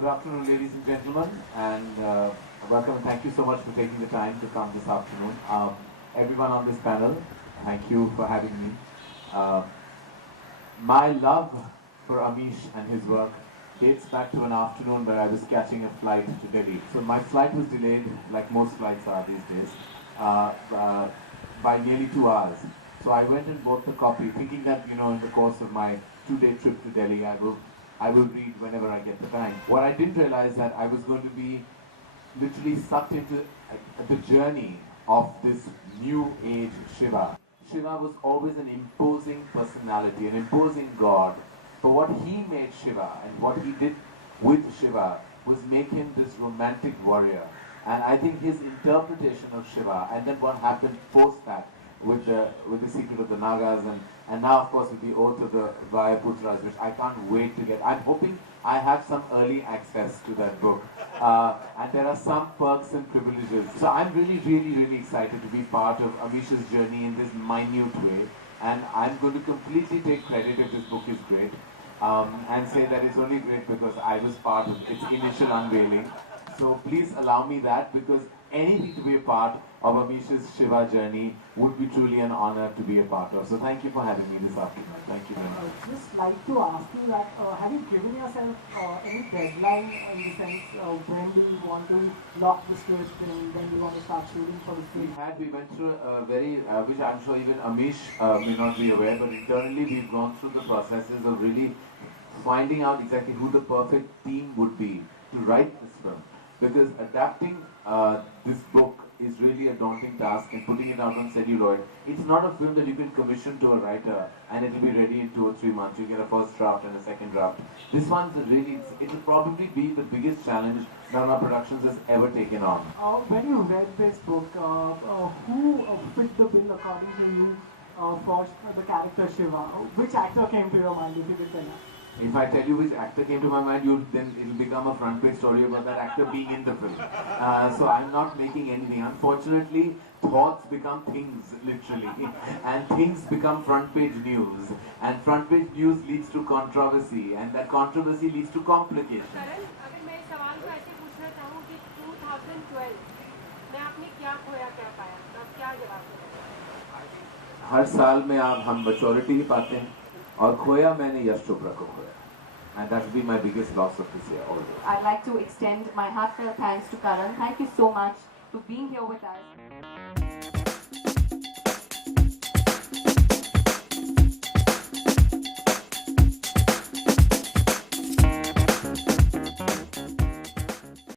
Good afternoon, ladies and gentlemen, and welcome and thank you so much for taking the time to come this afternoon. Everyone on this panel, thank you for having me. Uh, my love for Amish and his work dates back to an afternoon where I was catching a flight to Delhi. So my flight was delayed, like most flights are these days, uh, uh, by nearly 2 hours. So I went and bought the copy, thinking that in the course of my 2-day trip to Delhi, I will read whenever I get the time. What I didn't realize that I was going to be literally sucked into the journey of this new age Shiva. Shiva was always an imposing personality, an imposing god. But what he made Shiva and what he did with Shiva was make him this romantic warrior. And I think his interpretation of Shiva and then what happened post that with the secret of the Nagas and now of course with the oath of the Vayaputras, which I can't wait to get. I'm hoping I have some early access to that book. And there are some perks and privileges. So I'm really excited to be part of Amish's journey in this minute way. And I'm going to completely take credit if this book is great. And say that it's only great because I was part of its initial unveiling. So please allow me that, because anything to be a part of Amish's Shiva journey would be truly an honor to be a part of. So thank you for having me this afternoon. Thank you very much. I'd just like to ask you that, have you given yourself any deadline in the sense when do you want to lock the script and when do you want to start shooting for the film? We went through a very, which I'm sure even Amish may not be aware, but internally we've gone through the processes of really finding out exactly who the perfect team would be to write this film. Because adapting this book is really a daunting task, and putting it out on celluloid. It's not a film that you can commission to a writer and it will be ready in 2 or 3 months. You get a first draft and a second draft. This one's it will probably be the biggest challenge Dharma Productions has ever taken on. When you read this book, who fit the bill according to you for the character Shiva? Which actor came to your mind, if you could tell us? If I tell you which actor came to my mind, then it'll become a front page story about that actor being in the film. So I'm not making anything. Unfortunately, thoughts become things, literally. And things become front page news. And front page news leads to controversy. And that controversy leads to complication. करण, अगर मैं इस सवाल को ऐसे पूछना चाहूँ कि 2012 में आपने क्या खोया क्या पाया, आप क्या जवाब देंगे? हर साल में हम मैच्योरिटी ही पाते हैं और खोया मैंने यश चोपड़ा को खोया. And that will be my biggest loss of this year always. I'd like to extend my heartfelt thanks to Karan. Thank you so much for being here with us.